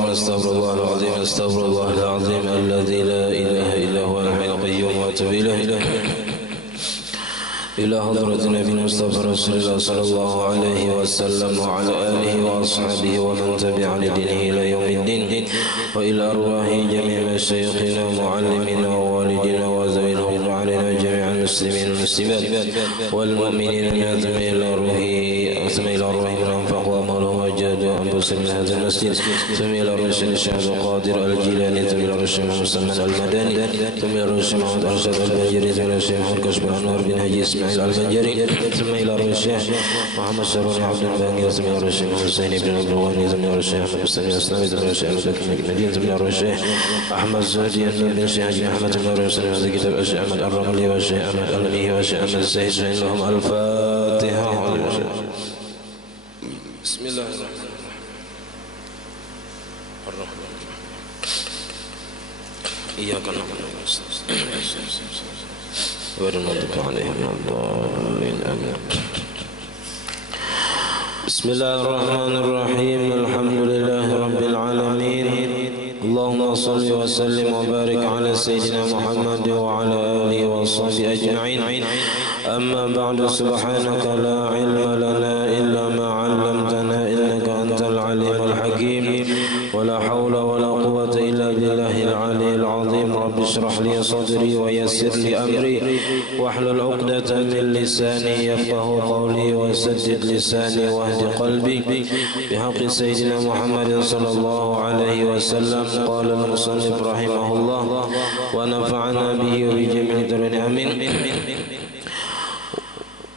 استغفر الله العظيم استغفر الله العظيم الذي لا إله إلا هو الحي القيوم وأتوب إليه إلى حضرة النبي المصطفى رسول الله صلى الله عليه وسلم وعلى آله وأصحابه ومن تبع لدينه إلى يوم الدين وإلى أرواح جميع مشايخنا ومعلمنا ووالدنا وذوي الفضل علينا جميع المسلمين والمسلمات والمؤمنين ثم إلى أرواح من أنفقوا أموالهم وجاهدوا أنفسهم من هذا المسجد ثم إلى أرواح الشيخ القادر الجيلاني ثم إلى أرواح محمد المدني ثم إلى أرواح محمد أرشد البنجري ثم إلى الشيخ محمد كشف الأنوار بن حجي إسماعيل البنجري ثم إلى أرواح الشيخ محمد شروني عبد الباقي ثم إلى أرواح الشيخ حسين بن البرواني ثم إلى أرواح الشيخ أحمد السامي الإسلامي ثم إلى الشيخ أحمد المدين ثم إلى أرواح الشيخ أحمد الزهدي بن الشيخ حجي محمد بن أرواح السلام هذا كتاب الشيخ أحمد الرملي والشيخ أحمد المنيه والشيخ أحمد السيد لهم الفاتحة. بسم الله الرحمن الرحيم إياك نعبد غير المغضوب عليهم ولا الضالين آمين. بسم الله الرحمن الرحيم الحمد لله رب العالمين اللهم صل وسلم وبارك على سيدنا محمد وعلى آله وصحبه أجمعين. أما بعد سبحانك لا علم لنا إلا ما علمتنا إنك أنت العليم الحكيم ولا حول ولا قوة إلا بالله العلي العظيم. رب اشرح لي صدري ويسر لي أمري واحلل عقدة من لساني يفقه قولي وسدد لساني واهد قلبي بحق سيدنا محمد صلى الله عليه وسلم. قال المصنف رحمه الله ونفعنا به وبجميع الدارين آمين.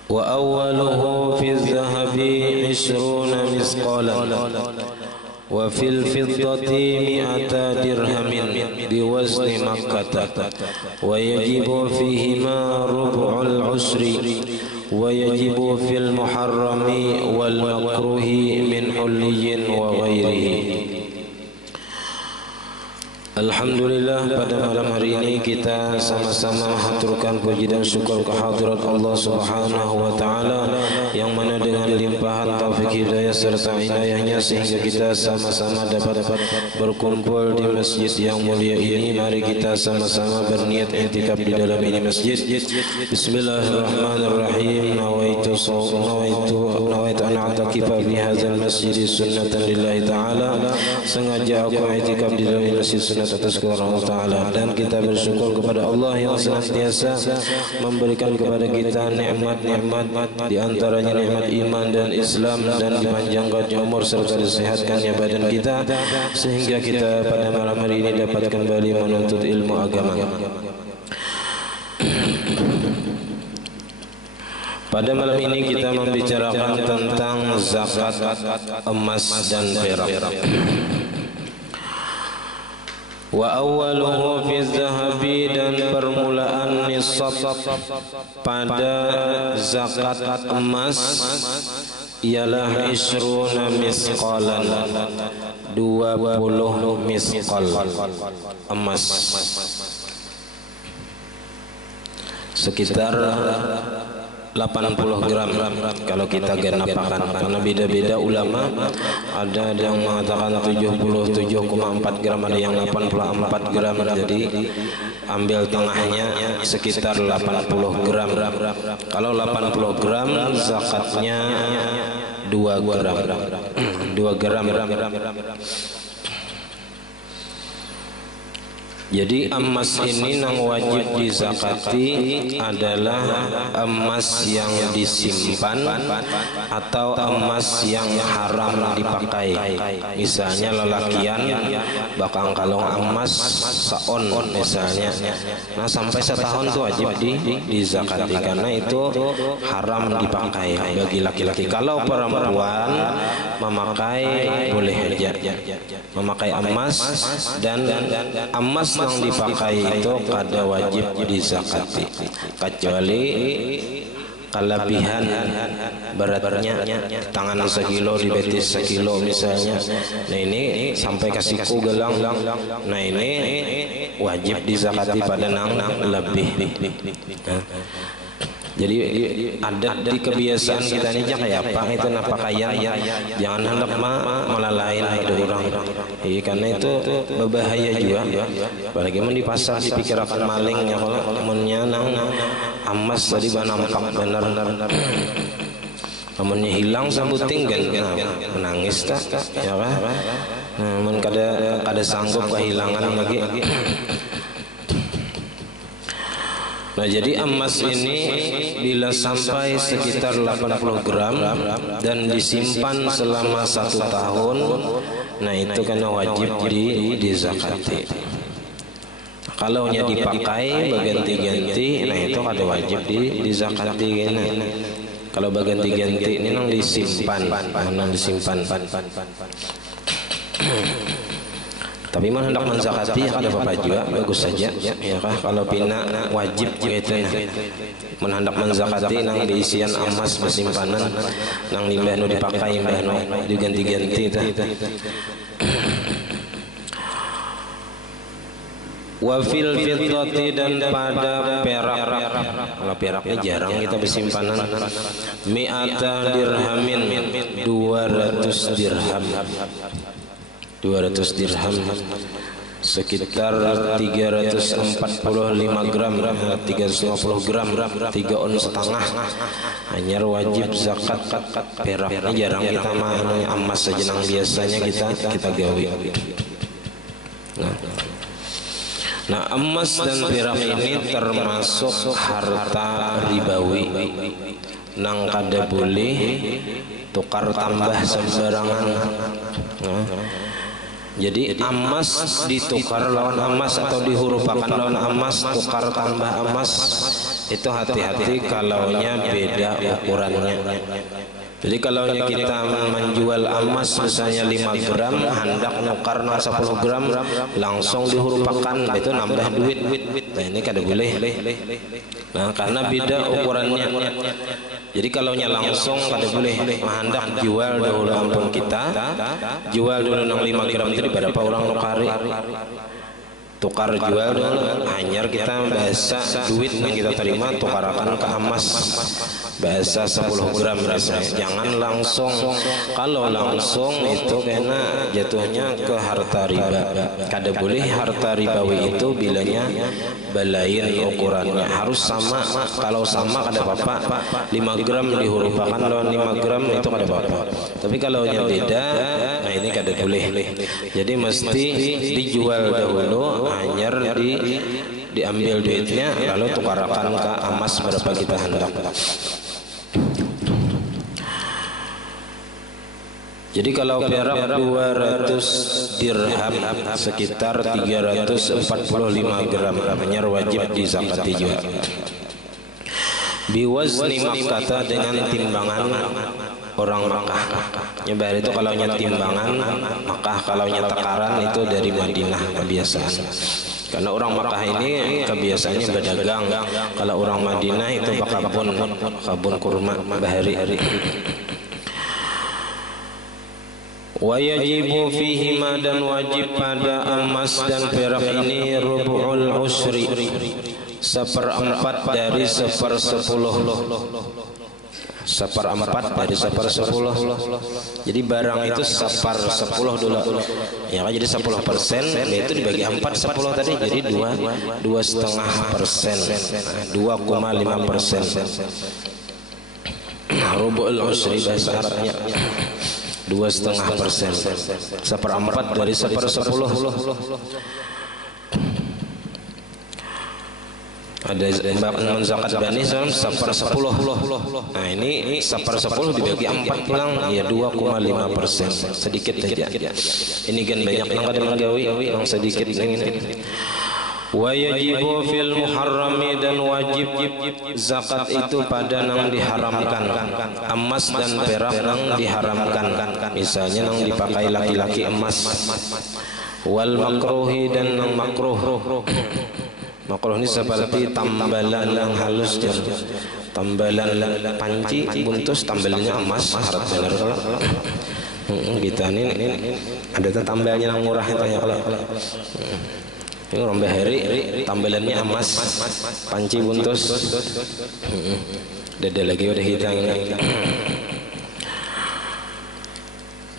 وأوله في الذهب 20 مثقالا وفي الفضة 100 درهم بوزن مكة ويجب فيهما ربع العشر ويجب في المحرم والمكروه من حلي وغيره. Alhamdulillah, pada malam hari ini kita sama-sama haturkan puji dan syukur kehadirat Allah Subhanahu wa taala yang mana dengan limpahan taufik hidayah serta inayahnya sehingga kita sama-sama dapat berkumpul di masjid yang mulia ini. Mari kita sama-sama berniat i'tikaf di dalam ini masjid. Bismillahirrahmanirrahim. Nawaitu an a'takifa fi hadzal masjid sunnatan lillahi taala. Sengaja aku i'tikaf di dalam masjid sunnah atas kepada Allah Ta'ala, dan kita bersyukur kepada Allah yang senantiasa memberikan kepada kita nikmat-nikmat, di antaranya nikmat iman dan Islam, dan dipanjangkan umur serta disehatkannya badan kita sehingga kita pada malam hari ini dapat kembali menuntut ilmu agama. Pada malam ini kita membicarakan tentang zakat emas dan perak. Wa awwaluhu fi zahabi, dan permulaan nisab pada zakat emas ialah 20 misqalan, 20 misqal emas, sekitar 80 gram kalau kita genapakan, karena beda-beda ulama, ada yang mengatakan 77,4 gram, ada yang 84 gram, jadi ambil tengahnya sekitar 80 gram. Kalau 80 gram zakatnya 2 gram. 2 gram. Jadi emas ini yang wajib dizakati adalah emas yang disimpan atau emas yang haram dipakai. Misalnya lelakian bakal kalung emas saon misalnya, nah sampai setahun itu wajib dizakati karena itu haram dipakai bagi laki-laki. Kalau perempuan memakai boleh aja memakai emas, dan emas yang dipakai itu kada wajib dizakati kecuali kelebihan beratnya tangan sekilo di betis sekilo misalnya. Nah ini sampai ke siku gelang, nah ini wajib dizakati pada nang lebih. Jadi adat di kebiasaan kita ini kayak apa itu pakaian jangan hendak melalain pada orang. Karena itu berbahaya juga. Apalagi di pasar dipikirkan malingnya kalau menyanang emas tadi nampak benar. Amunnya hilang sambut tinggal menangis tak ya kan? Namun kada sanggup kehilangan lagi. Nah jadi emas ini bila sampai sekitar 80 gram dan disimpan selama 1 tahun, nah itu karena wajib dizakati. Kalau nya dipakai berganti-ganti, nah itu kada wajib dizakati gini. Kalau berganti-ganti ini nang disimpan. Tapi mana hendak menzakati kada apa-apa juga, bagus saja ya kah. Kalau pina wajib gitu nah. Mana hendak menzakati nang diisian emas bersimpanan nang limbah nu dipakai limbah nu diganti-ganti tah. Wa fil fiddati dan pada perak. Kalau peraknya jarang kita bersimpanan. Mi'ata dirhamin 200 dirham. 200 dirham sekitar 345 gram 350 gram 3 ons setengah. Hanya wajib zakat peraknya jarang kita mah emas saja nang biasanya kita gawe. Nah emas dan perak ini termasuk harta ribawi nang kada boleh tukar tambah sembarangan. Jadi emas ditukar lawan emas atau dihurufakan lawan emas, tukar tambah emas, itu hati-hati kalaunya beda ukurannya. Jadi kalau kita menjual emas misalnya 5 gram, hendak nukar 10 gram, langsung dihurufakan, itu nambah duit. Nah ini kada boleh. Nah karena beda ukurannya. Jadi kalau langsung kada boleh. Hendak jual dahulu ampun kita, jual dulu nang 5 gram itu berapa orang nukari. Tukar jual dulu, hanya kita bahasa duit yang kita terima tukarakan ke emas bahasa 10 gram rasanya. Jangan langsung, kalau langsung itu karena jatuhnya ke harta riba. Kada boleh harta ribawi itu bilanya balain ukurannya harus sama. Kalau sama kada apa-apa, 5 gram dihurufakan lawan 5 gram itu kada apa-apa. Tapi kalau beda, nah ini kada boleh. Jadi mesti dijual dahulu, hanya diambil duitnya lalu tukarakan ke emas berapa kita hendak. Jadi kalau perak 200 dirham sekitar 345 gram, hanya wajib dizakati juga. Biwazni Makkah dengan timbangan orang Makkah. Nyebar itu kalau timbangan Makkah, kalau takaran itu dari Madinah kebiasaan. Karena orang Makkah ini kebiasaannya berdagang. Kalau orang Madinah itu kebun kurma bahari-hari. Wa yajibu fihima dan wajib pada emas dan perak ini rubu'ul usri, 1/4 dari 1/10. 1/4 dari 1/10. Jadi barang itu 1/10 dulu. Ya kan jadi 10%, itu dibagi 4 10 tadi jadi 2,5%. 2,5%. Rubu'ul usri bahasa Arabnya 2,5%. 1/4 dari 1/10. Ada zakat bani 1/10. Nah ini 1/10 dibagi 4 pulang ya 2,5%, sedikit saja. Ini kan banyak yang kada menggawi yang sedikit ini. Wa yajibu fil muharrami dan wajib zakat itu pada nang diharamkan, emas dan perak nang diharamkan. Misalnya nang dipakai laki-laki emas. Wal makruhi dan nang makruh. Makruh ini seperti tambalan yang halus, tambalan panci buntus, tambalannya emas, harap benar kalau kita ini ada tambalannya yang murah itu ya kalau Ini rombe hari tambelannya emas, panci buntus. Dede lagi udah hitam.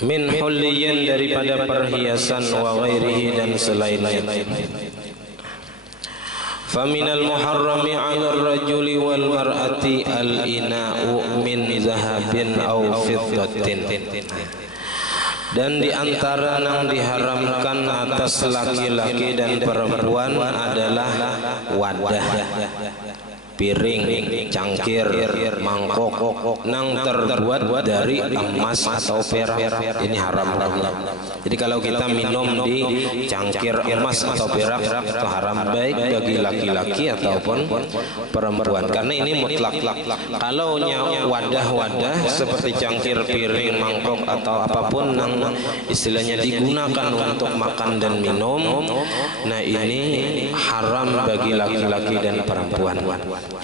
Min hulliyin daripada perhiasan wa ghairihi dan selainnya. Faminal muharrami 'ala ar-rajuli wal mar'ati al-ina'u min zahabin aw fiddatin. Dan di antara yang diharamkan atas laki-laki dan perempuan adalah wadah, piring, cangkir, mangkok yang terbuat dari emas atau perak. Ini haram. Jadi kalau kita minum di cangkir emas atau perak itu haram, baik bagi laki-laki ataupun perempuan, karena ini mutlak. Kalau wadah-wadah seperti cangkir, piring, mangkok atau apapun yang istilahnya digunakan untuk makan dan minum, nah ini haram bagi laki-laki dan perempuan.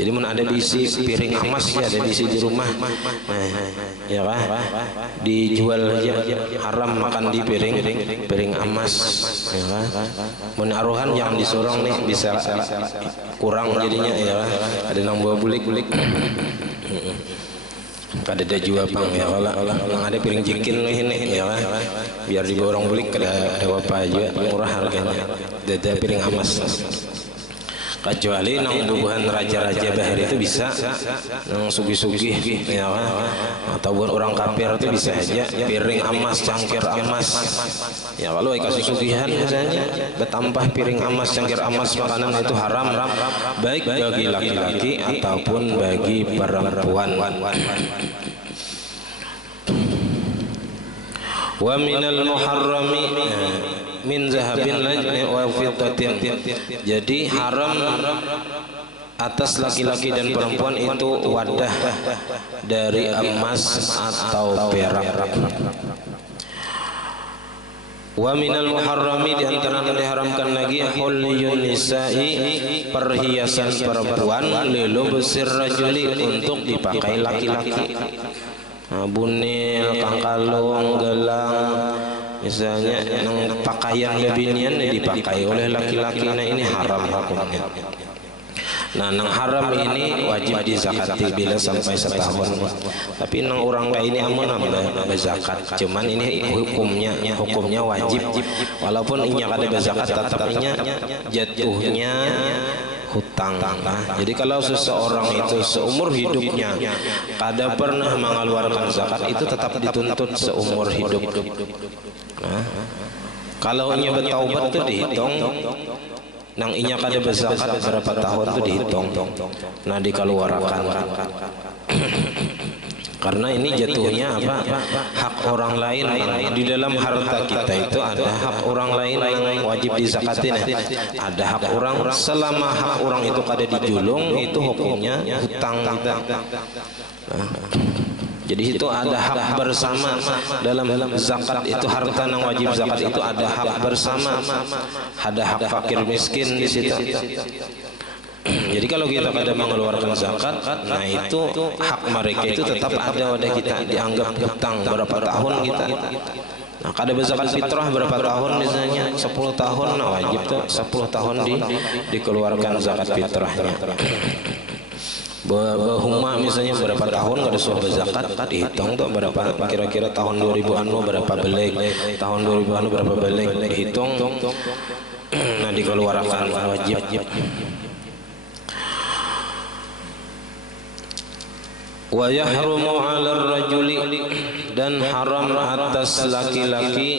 Jadi mana ada diisi piring emas ya, ada diisi di rumah, nah, ya kan, dijual aja, haram makan di piring emas, ya kan. Menaruhan yang disorong nih bisa kurang jadinya, ya kan. Ada nang bawa bulik. Kada ada jual pang ya, kalau yang ada piring jikin ini, ya kan, biar dibawa orang bulik kada apa aja, murah harganya. Ada piring emas. Kecuali nang bubuhan raja-raja bahar itu bisa, nang sugih-sugih ya kan, ataupun orang kafir itu bisa aja piring emas, cangkir emas. Ya kalau kasih sugihan misalnya bertambah piring emas, cangkir emas, makanan itu haram, baik bagi laki-laki ataupun bagi perempuan. Wa minal muharrami min zahabin wa fiddatin. Jadi haram atas laki-laki dan perempuan itu wadah dari emas atau perak. Wa minal muharrami, di antara yang diharamkan lagi hulliyun nisa'i, perhiasan perempuan, lilubsir rajuli, untuk dipakai laki-laki. Bunil, kangkalung, gelang, misalnya yang pakaian lebinian dipakai oleh laki-laki, nah ini haram hukumnya. Nah, nang haram ini wajib dizakati bila sampai setahun. Tapi nang orang kayak ini amun berzakat. Cuman ini hukumnya wajib. Walaupun inya kada berzakat, tetapnya jatuhnya hutang. Jadi kalau seseorang itu seumur hidupnya kada pernah mengeluarkan zakat, itu tetap dituntut seumur hidup. Nah, kalau inya bertaubat itu dihitung, nang inya kada berzakat berapa tahun itu dihitung, nah dikeluarkan. Karena ini jatuhnya apa? Hak orang lain. Di dalam harta kita itu ada hak orang lain yang wajib dizakatin. Ada hak orang, selama hak orang itu kada dijulung, itu hukumnya hutang kita. Nah, jadi itu ada hak bersama dalam zakat itu, harta yang wajib zakat itu ada hak bersama, ada hak fakir miskin di situ. Jadi kalau kita kada mengeluarkan zakat, nah itu hak mereka itu tetap ada pada kita, dianggap hutang berapa tahun kita. Nah, kada berzakat fitrah berapa tahun, misalnya 10 tahun, nah wajib tuh 10 tahun dikeluarkan zakat fitrahnya. Bahuma misalnya berapa tahun kada suah berzakat, dihitung tuh berapa, kira-kira tahun 2000 berapa beleg, tahun 2000 berapa beleg, dihitung, nah dikeluarkan wajib. Wa yahrumu 'alal rajuli, dan haram atas laki-laki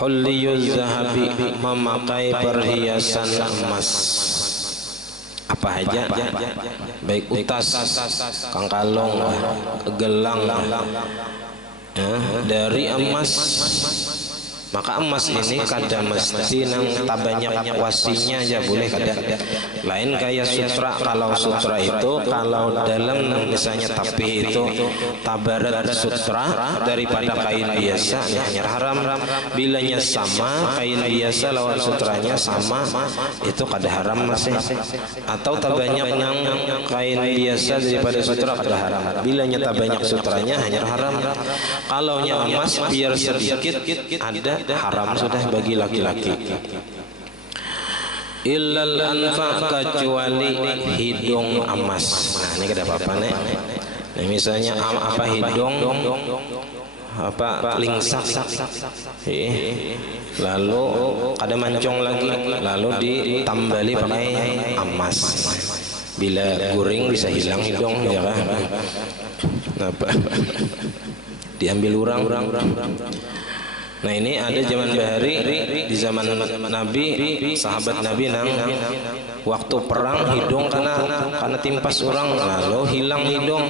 hulliyuz zahabi, memakai perhiasan emas. Apa aja, baik utas, kangkalung, gelang, dari emas. Maka emas ini kada mesti nang banyak wasinya aja boleh, kada. Lain kayak sutra. Kalau sutra itu, kalau dalam misalnya tapi itu tabarat sutra daripada kain biasa, hanya haram. Bilanya sama, kain biasa lawan sutranya sama, itu kada haram masih. Atau tabanyak nang kain biasa daripada sutra kada haram. Bilanya tabanyak sutranya hanya haram. Kalau nya emas biar sedikit ada, haram sudah bagi laki-laki. illal anfa kecuali hidung emas. Nah ini kada apa-apa nih. Nah misalnya apa hidung apa lingsak, lalu kada mancong lagi, lalu ditambali pakai emas. Bila guring bisa hilang hidung ya kan? Apa? Diambil orang. Nah ini ada zaman bahari di zaman Nabi, sahabat Nabi nang waktu perang hidung karena timpas orang, lalu hilang hidung,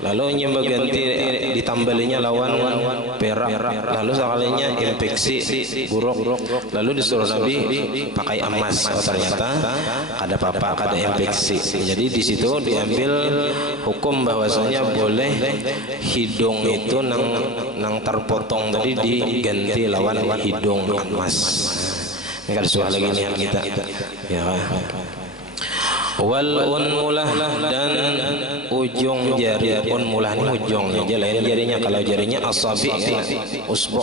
lalu nyembah ganti ditambalinya lawan perak, lalu sekalinya infeksi buruk, lalu disuruh Nabi pakai emas. Oh ternyata ada apa-apa, ada infeksi. Jadi di situ diambil hukum bahwasanya boleh hidung itu nang terpotong tadi diganti lawan hidung emas. Ini kan soal lagi nih kita. Ya. Wal unmulah dan ujung jari. Unmulah ini ujungnya aja, lain jarinya. Kalau jarinya asabi ya, usbu.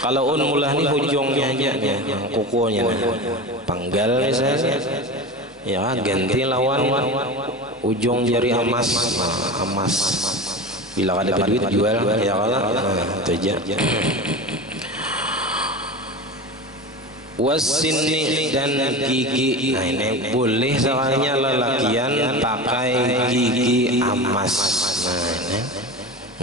Kalau unmulah ini ujungnya aja, yang kukunya, panggal misalnya. Ya ganti lawan ujung jari emas. Nah, emas. Bila ada duit jual ya kalau itu aja. Wasinni dan gigi. Nah ini boleh soalnya lelakian pakai gigi emas. Nah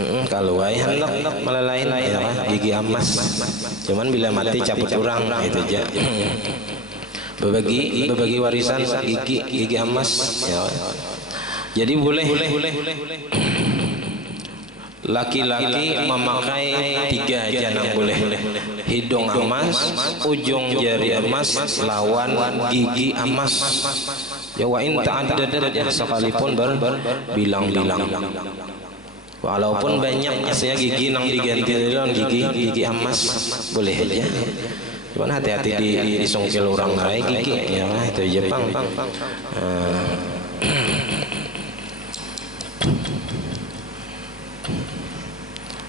ini kalau hendak melalain ya gigi emas. Cuman bila mati cabut orang itu aja. Berbagi warisan gigi emas ya. Jadi boleh laki-laki memakai 3 aja nang boleh. Hidung emas, ujung jari emas, lawan gigi emas. Ya wa in ta'addadat ya sekalipun berbilang-bilang. Walaupun banyak saya gigi nang diganti dengan gigi emas boleh aja. Cuman hati-hati disungkil orang lain gigi ya itu Jepang.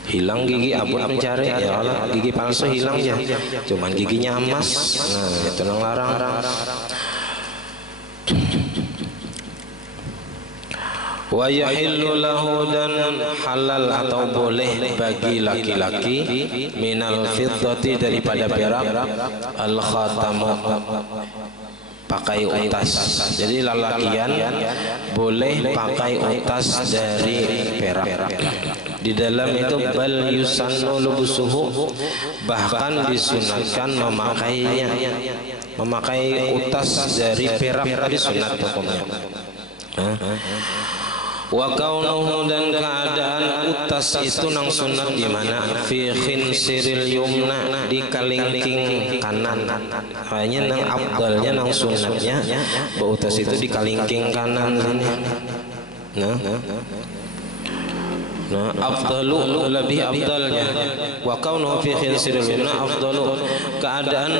Hilang gigi abut mencari ya Allah, gigi palsu hilang ya, cuman giginya emas. Nah itu nang larang. Wa yahillu lahu dan halal atau boleh bagi laki-laki minal fiddati daripada perak al khatamu pakai utas. Jadi lalakian boleh pakai utas dari perak. Di dalam itu bal yusannu lubusuhu, bahkan disunatkan memakainya. Memakai utas dari perak tadi sunat hukumnya. Wa kaunuhu dan keadaan utas itu nang sunat di mana fi khinsiril yumna di kalingking kanan. Hanya nang afdalnya nang sunatnya utas itu di kalingking kanan sini. Nah, afdalu lebih afdalnya wa kaunuhu fi khinsiril yumna afdalu, keadaan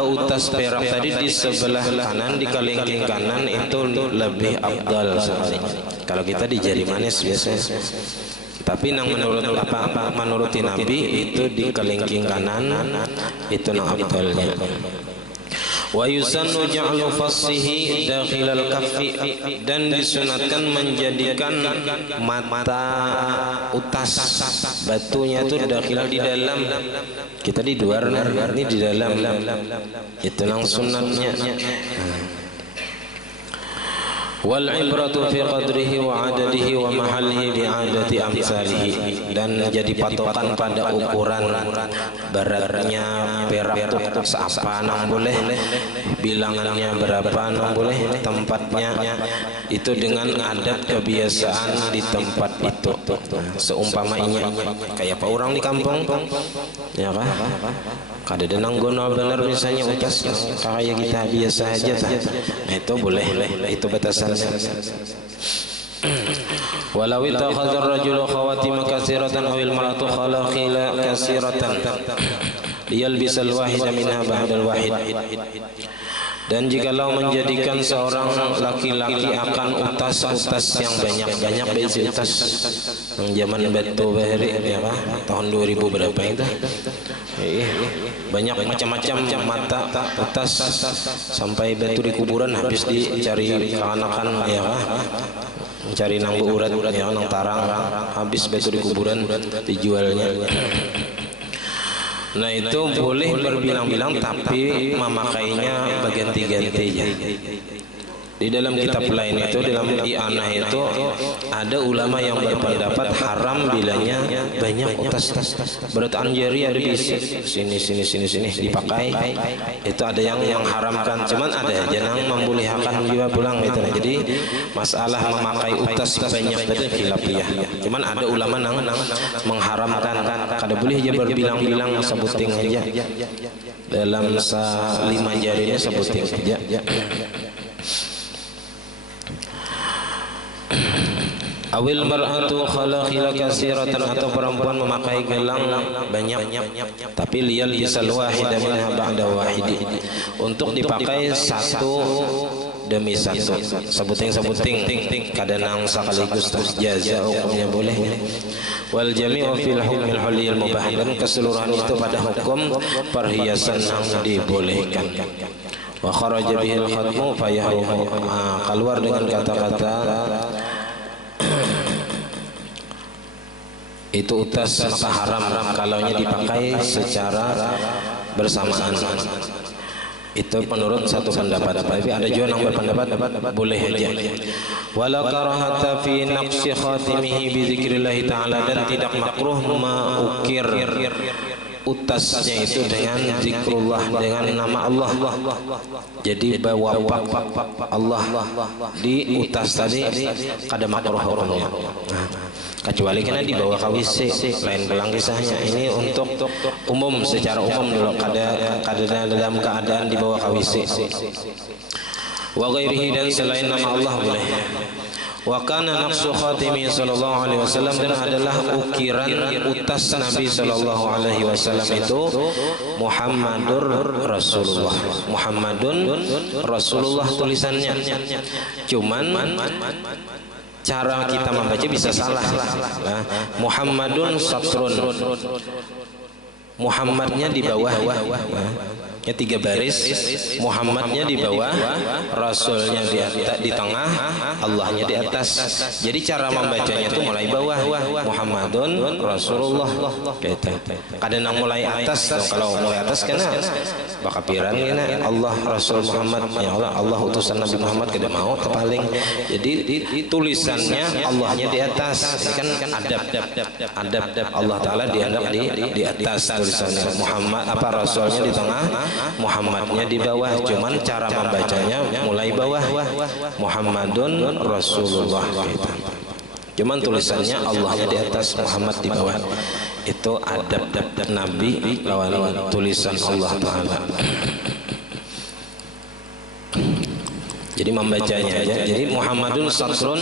utas perak tadi di sebelah kanan di kalingking kanan itu lebih afdal sekali. Kalau kita di jari manis biasanya, tapi nang menuruti Nabi itu di kelingking kanan itu nang afdalnya. Wa yusannu ja'lu fassihi dakhilal kaffi, dan disunatkan menjadikan mata utas batunya itu dakhilal di dalam, kita di luar, ini di dalam, itu nang sunatnya. Wal ibratu fi qadrihi wa adadihi wa mahallihi bi adati amsalihi, dan jadi patokan pada ukuran beratnya perak itu seapa nang boleh, bilangannya berapa nang boleh, tempatnya itu dengan adat kebiasaan di tempat itu. Seumpamanya kayak apa orang di kampung ya kan, kada ada nang gono bener misalnya utas kayak kita biasa aja tah. Nah itu boleh, itu batasannya. Walau ittakhadha ar-rajulu khawatima katsiratan aw al-mar'atu khalakhila katsiratan liyalbisal wahida minha ba'dal wahid, dan jikalau menjadikan seorang laki-laki akan utas-utas yang banyak-banyak, besi utas yang zaman Batu Bahri ya kan, tahun 2000 berapa itu. banyak macam-macam mata utas sampai batu di kuburan habis dicari keanakan ya mencari nang urat ya nang tarang habis batu di kuburan dijualnya. Nah itu boleh berbilang-bilang tapi memakainya berganti-ganti ya. Di dalam kitab lain itu, dalam i'anah itu ada ulama yang berpendapat haram bilanya banyak utas. Berat anjari ada di sini dipakai. Itu ada yang mengharamkan, cuman ada yang membolehkan juga pulang gitu. Nah, jadi masalah memakai utas banyak tadi khilafiyah. Cuman ada ulama yang mengharamkan. Kada boleh aja berbilang-bilang sebuting aja. Dalam 5 jarinya sebuting aja. Awil mar'atu khalakhila katsiratan, atau perempuan memakai gelang banyak tapi liyal bisal wahida minha ba'da wahidi, untuk dipakai satu demi satu, sebuting kadang sekaligus terjaza hukumnya boleh. Wal jami'u fil hukmil huliyil mubah, dan keseluruhan itu pada hukum perhiasan yang dibolehkan. Wa kharaja bihil khatmu fayahu, keluar dengan kata-kata itu utas maka haram kalaunya dipakai secara bersamaan. Itu menurut satu pendapat, tapi ada juga yang berpendapat boleh aja. Wala karahata fi naqsi khatimihi bi dzikrillah taala, dan tidak makruh mengukir utasnya itu dengan zikrullah, dengan nama Allah. Jadi bawa Allah di utas tadi kada makruh hukumnya. Kecuali kena dibawa ke WC, lain belang kisahnya. Ini untuk umum, secara umum dulu, kada dalam keadaan dibawa ke WC. Wa ghairihi, dan selain nama Allah boleh. Wa kana naqsu khatimi sallallahu alaihi wasallam, dan adalah ukiran utas Nabi sallallahu alaihi wasallam itu Muhammadur Rasulullah. Muhammadun Rasulullah tulisannya. Cuman cara kita membaca bisa salah. Muhammadun satrun, Muhammadnya di bawah ya 3 baris, Muhammadnya di bawah, Rasulnya di tengah, Allahnya di atas. Jadi cara membacanya itu mulai bawah, Muhammadun Rasulullah gitu. Kadang mulai atas, kalau mulai atas kena bakapiran kena Allah Rasul Muhammad, ya Allah utusan Nabi Muhammad kada mau terpaling. Jadi tulisannya Allahnya di atas. Ini kan adab Allah Taala dianggap di atas tulisannya. Muhammad Rasulnya di tengah, Muhammadnya di bawah. Cuman cara membacanya mulai bawah, Muhammadun Rasulullah gitu. Cuman tulisannya Allahnya di atas, Muhammad di bawah. Itu adab Nabi lawan tulisan Allah Taala. Jadi membacanya aja. Jadi Muhammadun satrun,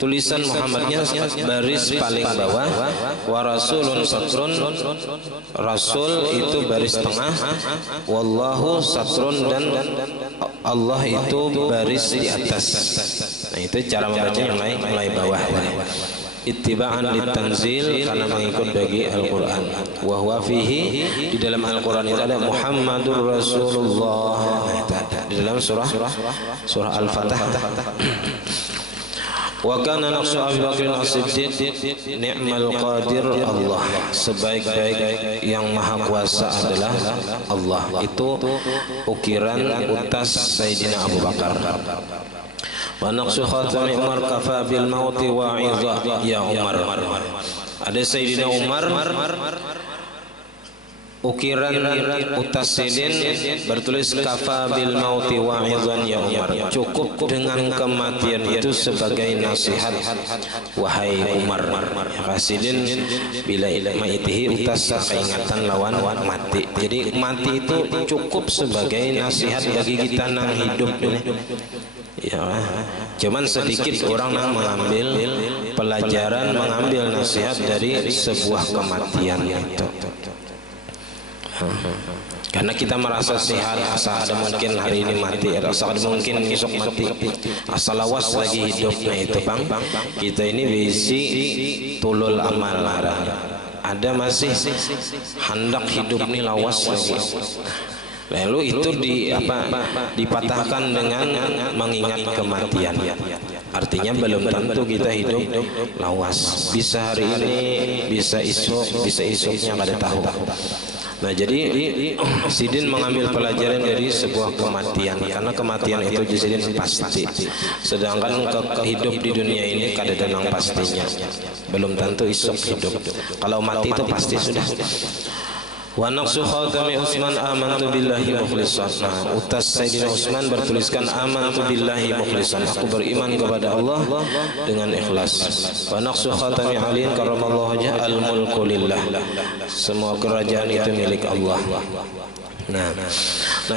tulisan Muhammadnya baris paling bawah, wa rasulun satrun, Rasul itu baris tengah, wallahu satrun, dan Allah itu baris di atas. Nah itu cara membacanya mulai bawah. Ittiba'an litanzil, karena mengikut bagi Al-Quran. Wa huwa fihi, di dalam Al-Quran itu ada Muhammadur Rasulullah. Nah, itu ada di dalam surah Al-Fatah. Wa kana naqsu Abu Bakr As-Siddiq ni'mal qadir Allah, sebaik-baik yang maha kuasa adalah Allah. Itu ukiran utas Sayyidina Abu Bakar. Wa naqsu khatami Umar kafa bil mauti wa'idha ya Umar. Ada Sayyidina Umar, ukiran utas sidin bertulis kafa bil mauti wa'idhan ya Umar, cukup dengan kematian itu sebagai nasihat wahai Umar. Kasidin bila maitihi, utas keingatan lawan mati. Jadi mati itu cukup sebagai nasihat bagi kita nang hidup ini. Ya, cuman sedikit orang yang mengambil pelajaran, mengambil nasihat dari sebuah kematian itu. Karena kita merasa sehat, asal ada mungkin hari ini mati, asal ada mungkin besok mati, asal lawas lagi hidupnya itu bang. Kita ini bisi tulul amal larang. ada masih hendak hidup nih lawas lagi. Lalu itu dipatahkan dengan mengingat kematian. Artinya belum tentu kita hidup lawas. Bisa hari ini, bisa esoknya kada tahu. Nah, jadi Sidin mengambil pelajaran dari sebuah kematian, karena kematian itu Sidin pasti. Sedangkan hidup di dunia ini kada ada yang pastinya. Belum tentu esok hidup. Kalau mati itu pasti sudah. Wa naqsu khatami Utsman amantu billahi mukhlishan. Nah, utas Sayyidina Utsman bertuliskan amantu billahi mukhlishan, aku beriman kepada Allah dengan ikhlas. Wa naqsu khatami Ali karramallahu wajhahu al mulku lillah, semua kerajaan itu milik Allah. Nah,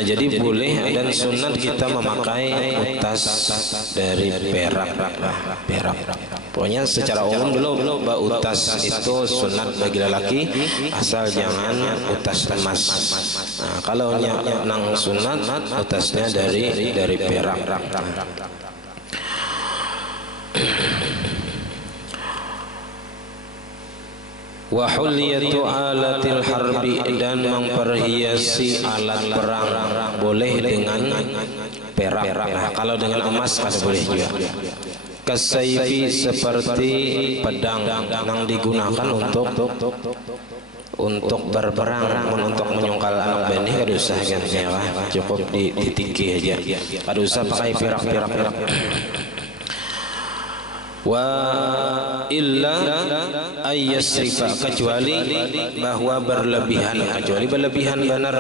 jadi boleh dan sunat kita memakai utas dari perak. Pokoknya secara umum dulu utas itu sunat bagi lelaki, asal jangan utas emas. Nah, kalau nang sunat utasnya dari perak. Wa hulliyatu alatil harbi, dan memperhiasi alat perang boleh dengan perak. Nah, kalau dengan emas kada boleh juga. Kasaifi, seperti pedang yang digunakan untuk berperang, untuk menyungkal anak benih kada usah kan ya, cukup ditiki aja, kada usah pakai perak. Wa illa ayyasrifa, kecuali bahwa berlebihan benar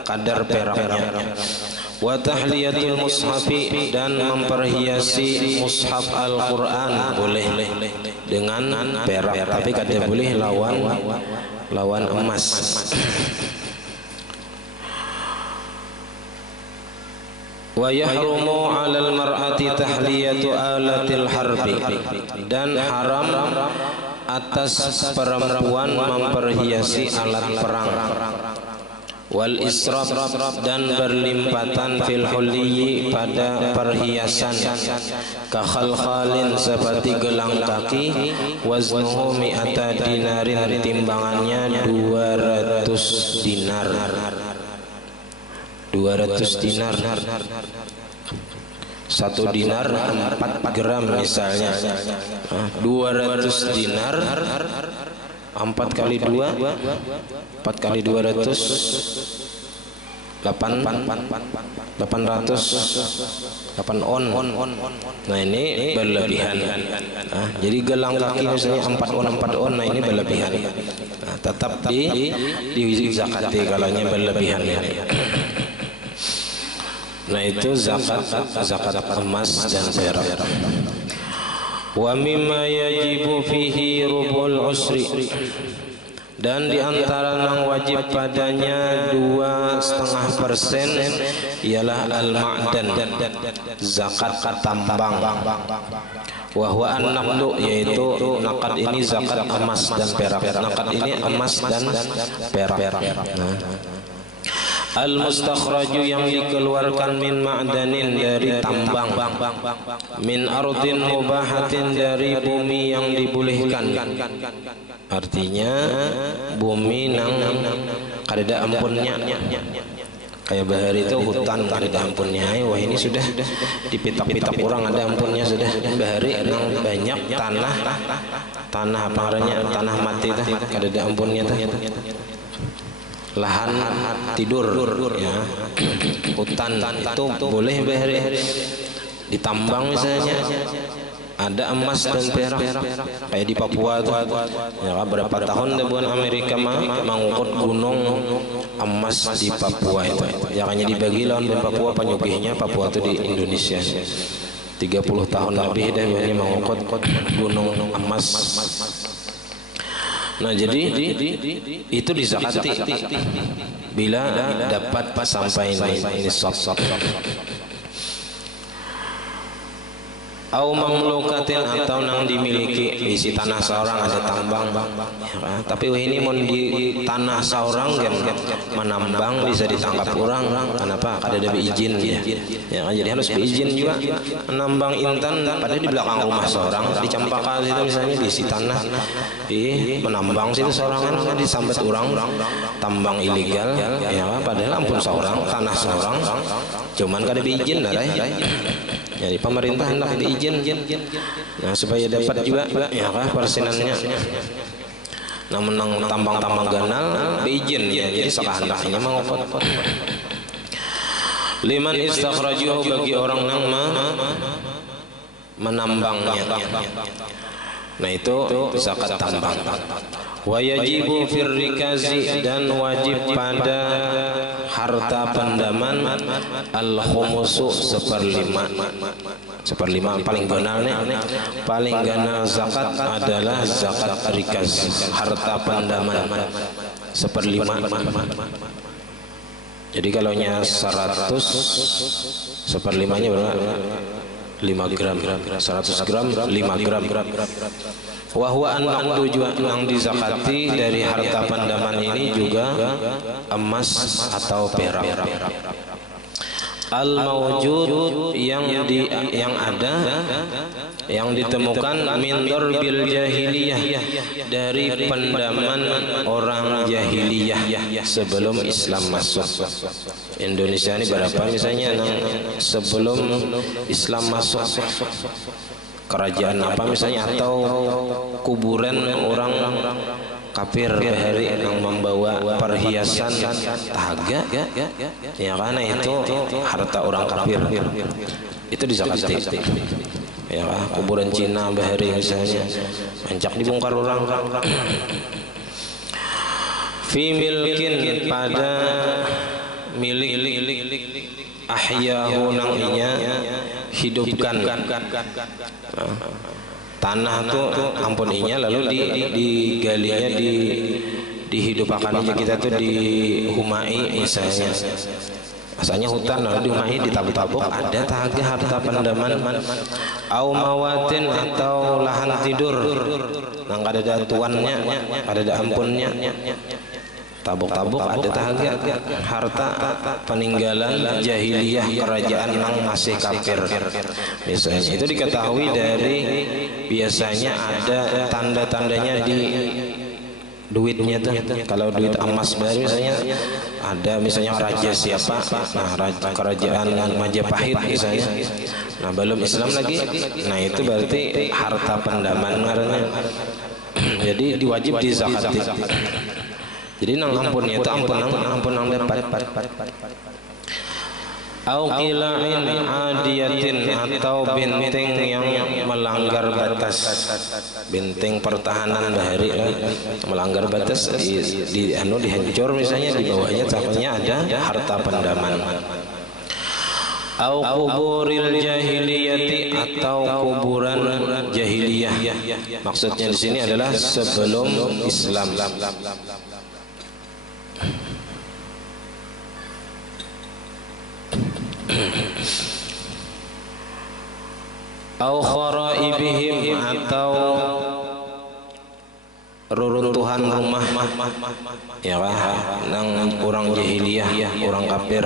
kadar peraknya. Wa tahliyatul mushafi, dan memperhiasi mushaf Al-Quran boleh dengan perak, tapi kada boleh lawan emas. Wa yahrumu 'alal mar'ati tahliyatu alatil harbi, dan haram atas perempuan memperhiasi alat perang. Wal israf, dan berlimpatan fil huliyyi, pada perhiasan. Kakhalkhalin, seperti gelang kaki. Waznuhu mi'ata dinarin, timbangannya 200 dinar. 200 dinar. 1 dinar 4 gram misalnya. 200 dinar 4 kali 2, 4 kali 200, 8 on. Nah, ini berlebihan. Jadi gelang kaki misalnya 4 on, nah ini berlebihan. Nah, tetap di zakati kalanya berlebihan ya. Nah, itu zakat emas dan perak. Wa mimma yajibu fihi rubul usri, dan diantara yang wajib padanya 2,5% ialah al-ma'dan, zakat tambang. Wa huwa an-naqdu, yaitu naqad ini zakat emas dan perak. Naqad ini emas dan perak. Al-mustakhraju, yang dikeluarkan min ma'danin, dari tambang. Min ardin mubahatin, dari bumi yang dibolehkan. Artinya bumi nang kada ampunnya. Kayak bahari itu hutan kada ampunnya. Wah, ini sudah dipitak-pitak orang ada ampunnya sudah. Bahari nang banyak tanah apa namanya, tanah mati dah kada ada ampunnya dah. Lahan tidur ya, hutan itu boleh bahari ditambang misalnya, ada emas dan perak kayak di Papua tuh ya, berapa tahun debuan Amerika mengukur gunung emas di Papua itu ya, hanya dibagi lawan dan Papua penyugihnya Papua itu di Indonesia 30 tahun lebih dah ini mengukur gunung emas. Nah, jadi itu dizakati bila dapat sampai ini sop. au mamlukatin atau nang dimiliki isi tanah seorang ada tambang ya, tapi ini mau di tanah seorang kan menambang bisa ditangkap orang kenapa kada ada izin ya jadi harus beizin juga menambang intan pada di belakang rumah seorang di Campaka situ misalnya diisi tanah menambang situ seorang kan disambat orang tambang ilegal ya padahal ampun seorang tanah seorang cuman kada beizin lah jadi pemerintah hendak diizin nah supaya dapat juga ya kah persenannya nah menang tambang-tambang ganal beizin ya jadi sekahendaknya mangkot liman istakhrajuhu bagi orang yang menambangnya nah itu zakat tambang wa yajibu fir rikazi dan wajib pada harta pendaman al khumusu seperlima paling ganal zakat adalah zakat rikaz harta pendaman seperlima jadi kalau nya 100 seperlimanya berapa 5 gram 100 gram 5 gram wahwa an tujuan yang dizakati dari harta pendaman ini juga emas atau perak al mawjud yang ada yang ditemukan min darbil jahiliyah dari pendaman orang jahiliyah sebelum Islam masuk Indonesia ini berapa misalnya sebelum Islam masuk kerajaan apa misalnya atau kuburan orang kafir bahari yang membawa perhiasan tahaga ya karena itu harta orang kafir itu dizakati ya kuburan Cina bahari misalnya ancak dibongkar orang fi milkin pada milik ahyahu nang inya hidupkan tanah tuh ampun inya lalu digalinya dihidupakan aja kita tuh dihumai misalnya asalnya hutan lalu dihumai ditabuk-tabuk ada tahaga harta pendaman au mawatin atau lahan tidur nang kada ada tuannya kada ada ampunnya tabuk-tabuk ada tahaga harta peninggalan jahiliyah kerajaan yang masih kafir misalnya itu diketahui dari biasanya ada tanda-tandanya di duitnya tuh kalau duit emas baru misalnya ada misalnya raja siapa nah raja kerajaan Majapahit misalnya nah belum Islam lagi nah itu berarti harta pendaman ngarannya jadi diwajib dizakati jadi nang ampunnya itu ampun nang dapat au qila'in adiyatin atau benteng yang melanggar batas benteng pertahanan bahari melanggar batas dihancur misalnya di bawahnya contohnya ada harta pendaman au kuburil jahiliyati atau kuburan jahiliyah maksudnya di sini adalah sebelum Islam au kharaibihim atau reruntuhan rumah ya nang orang jahiliyah orang kafir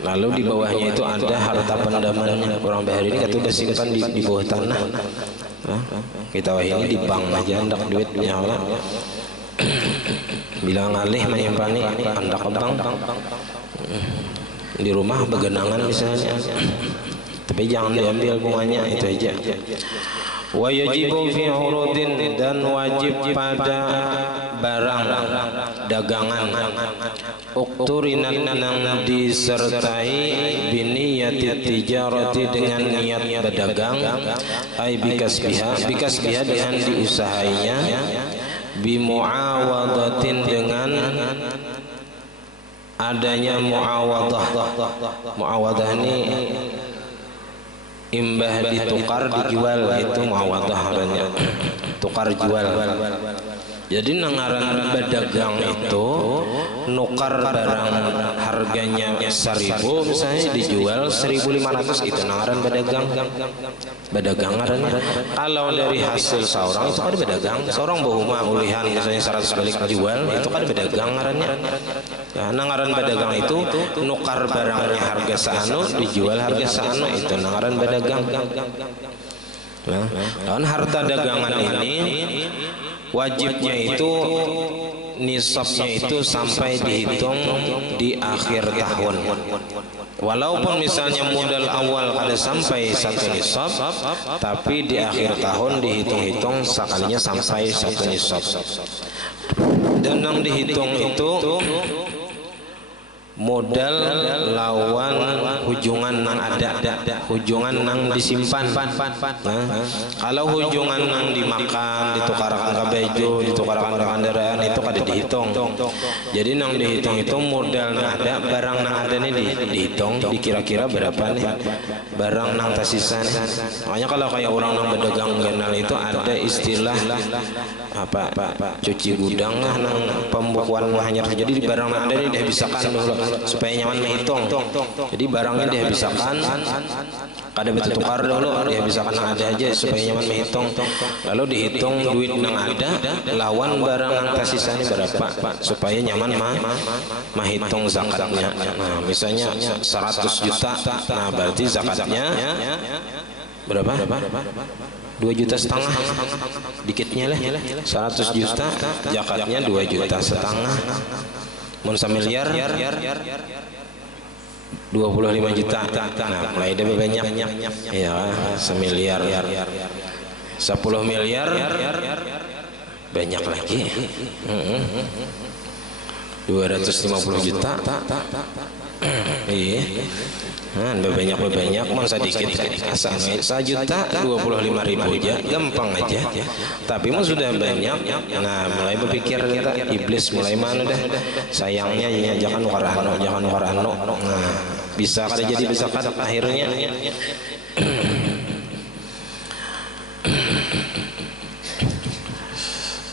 lalu di bawahnya itu ada harta pendamannya orang bahari ini kata udah simpan di bawah tanah kita wah ini di bank aja hendak duitnya bilang alih menyimpan hendak ke bank di rumah begenangan misalnya tapi jangan diambil bunganya itu aja wa yajibu fi urudin dan wajib pada barang dagangan ukturinat nang disertai biniyati tijarati dengan niat berdagang ai bikasbiha dengan diusahainya bimuawadatin dengan adanya muawadah ini imbah ditukar dijual itu muawadah namanya tukar jual Jadi nangaran berdagang itu nukar barang harganya 1.000 misalnya dijual 1.500, itu nangaran berdagang. Berdagang ngarannya. Kalau dari hasil seorang itu kan berdagang. Seorang bahuma ulihan misalnya 100 balik dijual, itu kan berdagang ngarannya. Ya, nangaran berdagang itu nukar barangnya harga seanu dijual harga seanu, itu nangaran berdagang. Nah, dan harta dagangan ini wajibnya itu nisabnya itu sampai dihitung di akhir tahun. Walaupun misalnya modal awal kada sampai 1 nisab, tapi di akhir tahun dihitung-hitung sekalinya sampai 1 nisab. Dan yang dihitung itu modal lawan hujungan nang ada, hujungan nang disimpan. Nah, kalau hujungan nang dimakan, ditukarkan ke baju, ditukarkan ke kendaraan, itu kada dihitung. Jadi nang dihitung itu modal nang ada, barang nang ada nih dihitung, dikira-kira berapa nih barang nang tersisa nih. Makanya kalau kayak orang nang berdagang genal itu ada istilah apa cuci gudang lah nang pembukuan hanya terjadi di barang nang ada nih dihabisakan dulu supaya nyaman menghitung. Jadi barangnya dihabisakan, kada betul tukar dulu, dihabisakan yang ada aja supaya nyaman menghitung. Lalu dihitung duit yang ada lawan barang yang tersisa ini berapa supaya nyaman menghitung zakatnya. Nah, misalnya 100 juta, nah berarti zakatnya berapa? 2,5 juta, dikitnya lah. 100 juta zakatnya 2,5 juta. Mun 1 miliar 25 juta. Nah, mulai dari banyak ya 1 miliar 10 miliar banyak lagi 250 juta. Iya. Nah, banyak mun sedikit asal 1 juta 25.000 aja gampang aja. Tapi mun sudah banyak, nah mulai berpikir kita, iblis mulai mana dah. Sayangnya ya jangan warano. Nah, bisa kada jadi bisa kada akhirnya.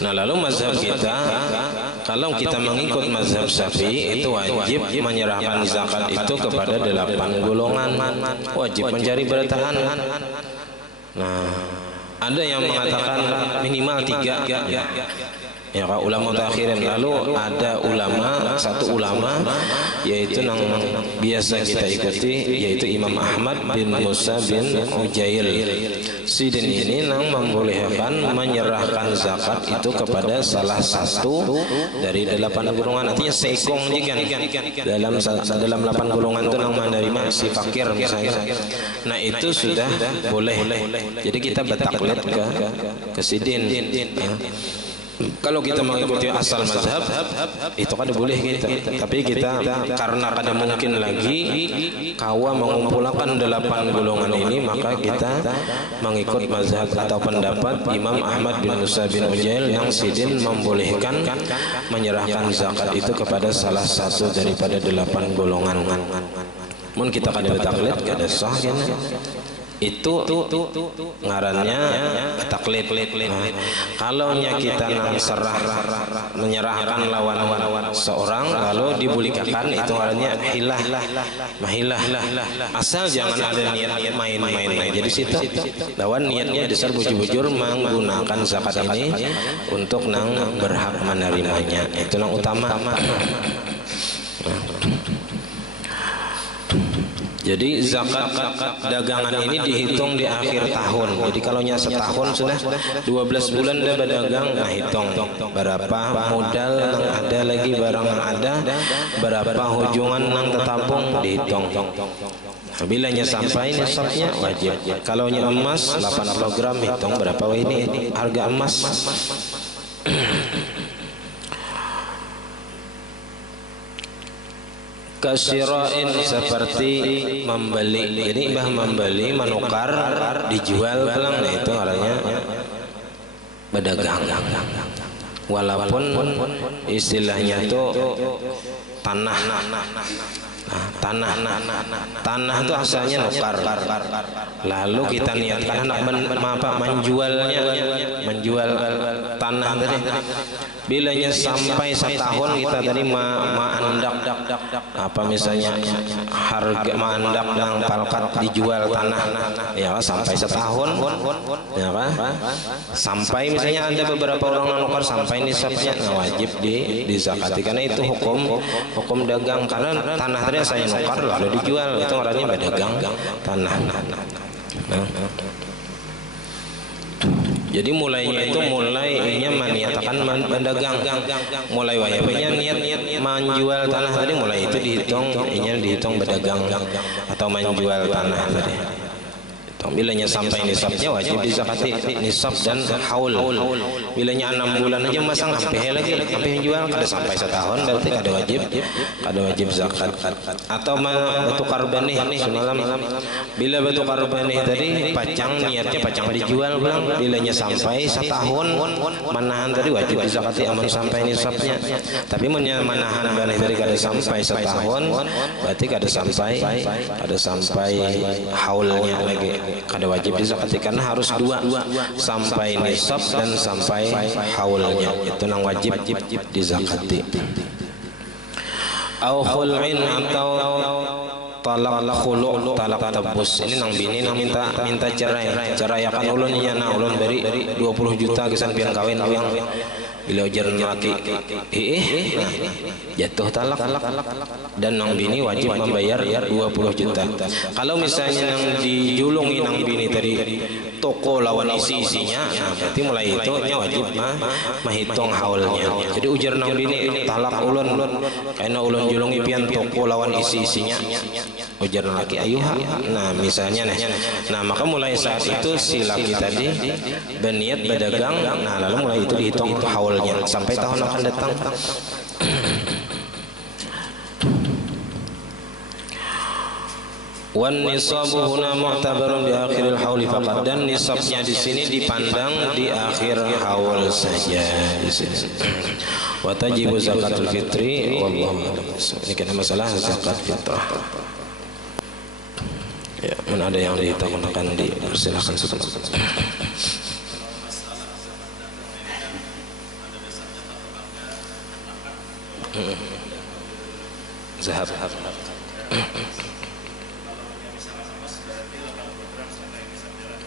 Nah, lalu mazhab kita, kalau kita mengikut mazhab Syafi'i itu wajib menyerahkan zakat itu kepada 8 golongan, wajib mencari bertahan. Nah, ada yang mengatakan minimal 3 ya kalau ulama mutakhirin. Lalu ada satu ulama yaitu yang biasa kita ikuti, yaitu Imam Ahmad bin Musa bin Ujail. Sidin ini nang membolehkan menyerahkan zakat itu kepada salah satu dari 8 golongan. Artinya seekong juga dalam 8 golongan itu nang menerima si fakir misalnya. Nah, itu sudah boleh. Jadi kita bertaklid ke sidin. Kalau kita mengikuti asal mazhab itu kada boleh kita. Tapi kita karena kada mungkin lagi kawa mengumpulkan 8 golongan ini, maka kita mengikut mazhab atau pendapat Imam Ahmad bin Musa bin Ujail yang sidin membolehkan menyerahkan zakat itu kepada salah satu daripada 8 golongan. Mun kita kada bertaklid kada sah kan. Itu ngarannya taklid. Kalau kita menyerahkan lawan seorang lalu dibulikakan, itu ngarannya mahilah. Asal jangan ada niat main-main. Jadi situ lawan niatnya dasar bujur-bujur menggunakan zakat ini untuk nang berhak menerimanya. Itu yang utama. Jadi zakat dagangan ini dihitung di akhir tahun. Jadi kalau nya setahun sudah 12 bulan dah berdagang, nah hitung berapa modal yang ada lagi barang yang ada, berapa hujungan yang tertampung dihitung. Bila nya sampai nisabnya wajib. Kalau nya emas 80 gram hitung berapa ini harga emas. Kasyirain seperti membeli. Jadi membeli, menukar, dijual balang, nah itu artinya berdagang. Walaupun istilahnya itu tanah. Tanah itu asalnya nukar. Lalu kita niatkan menjual tanah tadi. Bilanya sampai setahun kita tadi mandak apa misalnya harga mandak yang palkat dijual tanah ya sampai setahun ya kan, sampai misalnya ada beberapa orang nukar sampai nisabnya wajib dizakati karena itu hukum dagang karena tanah tadi saya nukar lalu dijual itu orangnya berdagang tanah. Jadi mulainya itu mulainya maniatakan mendagang, mulai wajibnya niat menjual tanah tadi mulai itu dihitung berdagang atau menjual tanah tadi. Bilanya sampai nisabnya wajib dizakati nisab dan haul. Bilanya 6 bulan aja masang sampai lagi sampai jual kada sampai setahun berarti kada wajib zakat. Atau batu karbani semalam bila batu karbani tadi pacang niatnya pacang dijual bang, bilanya sampai setahun manahan tadi wajib dizakati aman sampai nisabnya. Tapi manahan bani tadi kada sampai setahun berarti kada sampai haulnya lagi. Kada wajib dizakati karena harus 2 sampai nisab dan sampai haulnya itu nang wajib dizakati. Au khul'in atau talak khulu' talak tabus ini nang bini nang minta cerai akan ulun nya na ulun beri 20 juta gesan pian kawin yang bila ujar laki jatuh talak dan nang bini wajib membayar 20 juta. Kalau misalnya nang dijulungi nang bini tadi toko lawan isinya berarti mulai itu wajib menghitung haulnya. Jadi ujar nang bini talak ulun karena ulun julungi pian toko lawan isinya ujar laki ayuha. Nah misalnya nah maka mulai saat itu si laki tadi berniat berdagang, nah lalu mulai itu dihitung haulnya sampai tahun akan datang. Wan nisabu huna mu'tabarun bi akhiril hauli faqat, dan nisabnya di sini dipandang di akhir haul saja di sini. Wa tajibu zakatul fitri wallahu a'lam. Ini kan masalah zakat fitrah. Ya, mana ada yang ditanyakan dipersilakan sebentar. Zahab.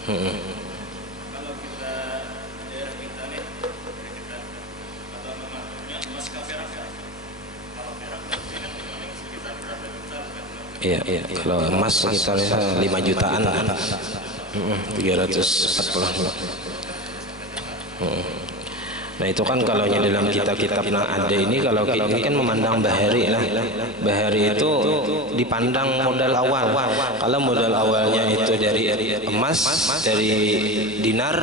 Kalau kita daerah kita nih, atau mengaturnya emas ke perak ya. Kalau perak berarti kan sekitar berapa juta kan? Iya. Kalau emas sekitar 5 jutaan kan. 340. Nah itu kan kalau dalam kitab-kitab yang ada ini, kalau ini kan memandang bahari lah. Bahari itu dipandang modal awal. Kalau modal awalnya itu dari emas, dari dinar,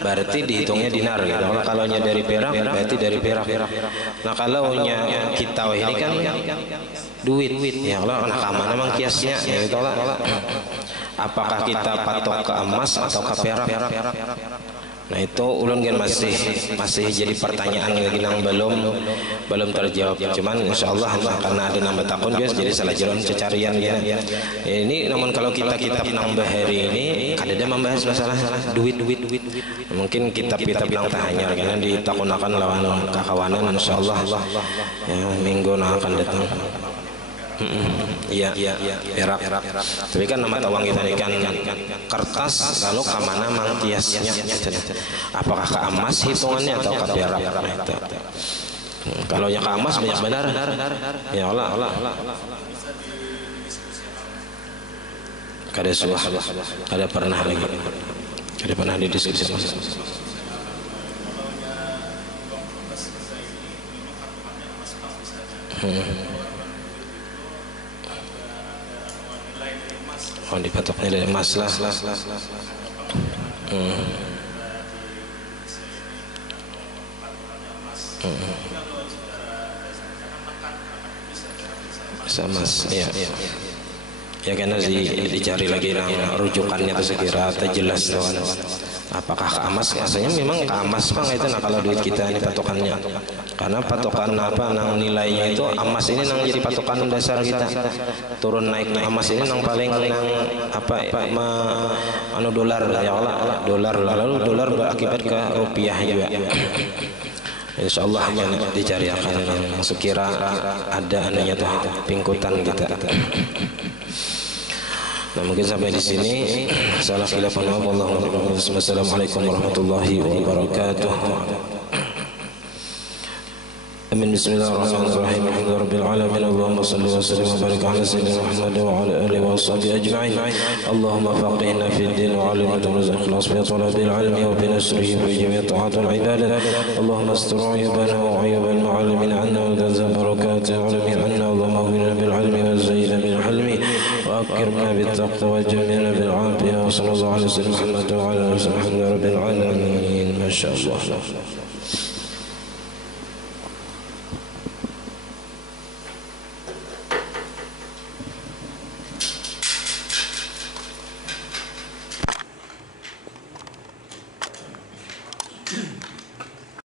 berarti dihitungnya dinar gitu. Kalau dari perak, berarti dari perak. Nah kalau kita ini kan duit ya Allah, anak amanah memang kiasnya ya gitu lah. Apakah kita patok ke emas atau ke perak? Nah itu ulun kan masih jadi pertanyaan lagi nang belum terjawab. Cuman insyaallah karena ada nambah takun guys, jadi salah jalan cecarian ya. Ini namun kalau kita nang bahari ini kada ada membahas masalah duit. Mungkin kitab-kitab nang tahanyar karena ditakunakan lawan kakawanan insyaallah ya minggu nang akan datang. Iya, perak. Tapi kan nama tawang kita ini kan kertas, lalu ke mana mang kiasnya? Apakah ke emas hitungannya atau ke perak? Kalau yang ke emas banyak benar. Ya Allah. Kada suah, kada pernah lagi, kada pernah didiskusi. Oh dipatok nilai emas lah. Sama ya. Ya karena dicari lagi rujukannya itu segera atau jelas Apakah ke emas? Rasanya memang ke emas Bang itu. Nah kalau duit kita ini patokannya, karena patokan apa nang nilainya itu emas ini nang jadi patokan dasar kita. Turun naiknya emas ini nang paling nang apa anu dolar ya Allah, dolar, lalu dolar berakibat ke rupiah juga. Insyaallah dicari akan yang sekira ada anunya tuh pingkutan kita. Nah mungkin sampai di sini. Salah khilafan Allah. Wassalamualaikum warahmatullahi wabarakatuh. Amin. Bismillahirrahmanirrahim. Alhamdulillahirabbil alamin. Allahumma shalli wa sallim wa barik ala sayyidina Muhammad wa ala alihi wa sahbihi ajma'in. Allahumma faqihna fid din wa 'allimna al-ikhlas fi talabil ilmi wa bi nasrihi fi jami' ta'at wal ibadat. Allahumma astur 'aybana wa 'ayb al-mu'allimin 'anna wa tanzil barakat al-'ilmi 'anna. Allahumma ighfir bil 'ilmi wa zayyina bil hilmi wa akrimna bit taqwa wa jamilna bil 'afiyah. Sallallahu alaihi wa sallam Muhammad wa ala alihi wa sahbihi rabbil alamin. Masyaallah.